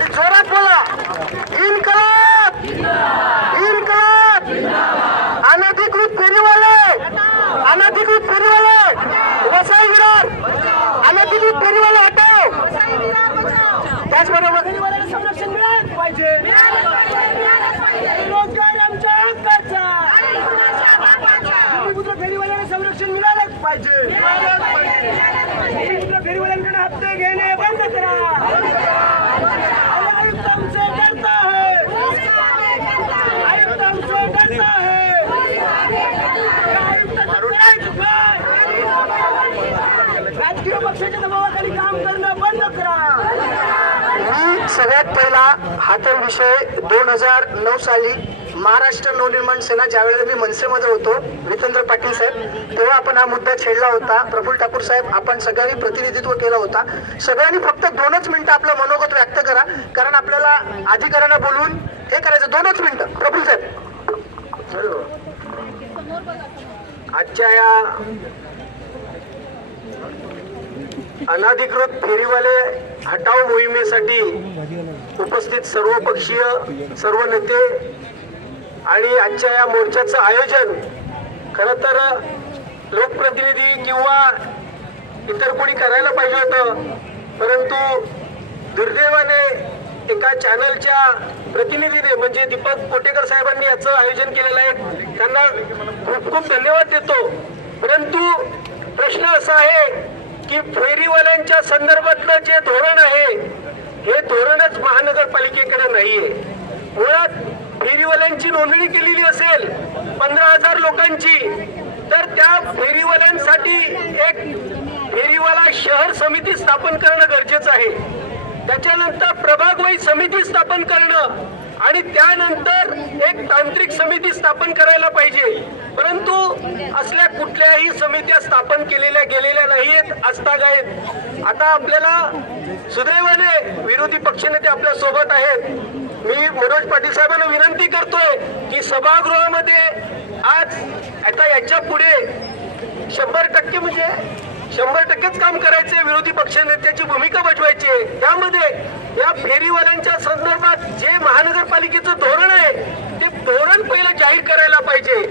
आणि जोरात बोला, इन्कलाब इन्कलाब। अनधिकृत फेरीवाले वसाई विरोध, अनधिकृत फेरीवाले हटाव। त्याचबरोबर संरक्षण मिळालं पाहिजे, रोजगार आमच्या हक्काचा, फेरीवाल्यांना संरक्षण मिळालंच पाहिजे। फेरीवाल्यांकडे हप्ते घेणे बंद करा। आयुक्त हमसे डरता है, आयुक्त हमसे डरता है। राजकीय पक्षाच्या दबावाखाली काम करणं बंद करा। मी सगळ्यात पहिला हा तर विषय 2009 साली महाराष्ट्र नवनिर्माण सेना ज्यावेळेला मी मनसेमध्ये होतो, जितेंद्र पाटील साहेब, तेव्हा आपण हा मुद्दा छेडला होता। प्रफुल्ल ठाकूर साहेब, आपण सगळ्यांनी प्रतिनिधित्व केलं होता। सगळ्यांनी फक्त 2च मिनिटं आपलं मनोगत व्यक्त करा, कारण आपल्याला अधिकाऱ्यांना बोलून हे करायचं। 2च मिनिटं प्रफुल्ल साहेब। आजच्या या अनधिकृत फेरीवाले हटाव मोहिमेसाठी उपस्थित सर्व पक्षीय सर्व नेते आणि आजच्या या मोर्चाचं आयोजन खरं तर लोकप्रतिनिधी किंवा इतर कोणी करायला पाहिजे होतं, परंतु दुर्दैवाने एका चॅनलच्या प्रतिनिधीने म्हणजे दीपक कोटेकर साहेबांनी याचं आयोजन केलेलं आहे। त्यांना खूप खूप धन्यवाद देतो। परंतु प्रश्न असा आहे की फेरीवाल्यांच्या संदर्भातलं जे धोरण आहे हे धोरणच महानगरपालिकेकडे नाहीये। मुळात फेरीवाल्यांची नोंदणी केलेली असेल 15,000 लोकांची, तर त्या फेरीवाल्यांसाठी एक फेरीवाला शहर समिती स्थापन करणं गरजेचं आहे। त्याच्यानंतर प्रभागवाई समिती स्थापन करणं आणि त्यानंतर एक तांत्रिक समिती स्थापन करायला पाहिजे। परंतु असल्या कुठल्याही समित्या स्थापन केलेल्या गेलेल्या नाहीत, आजतागायत। आता आपल्याला सुदैवाने विरोधी पक्षनेते आपल्या सोबत आहेत। मी मनोज पाटील साहेबांना विनंती करतोय की सभागृहामध्ये आज आता याच्या पुढे 100% म्हणजे 100%च काम करायचे, विरोधी पक्षनेत्याची भूमिका बजवायची आहे। त्यामध्ये या फेरीवाल्यांच्या संदर्भात जे महानगरपालिकेचं धोरण आहे ते धोरण पहिलं जाहीर करायला पाहिजे।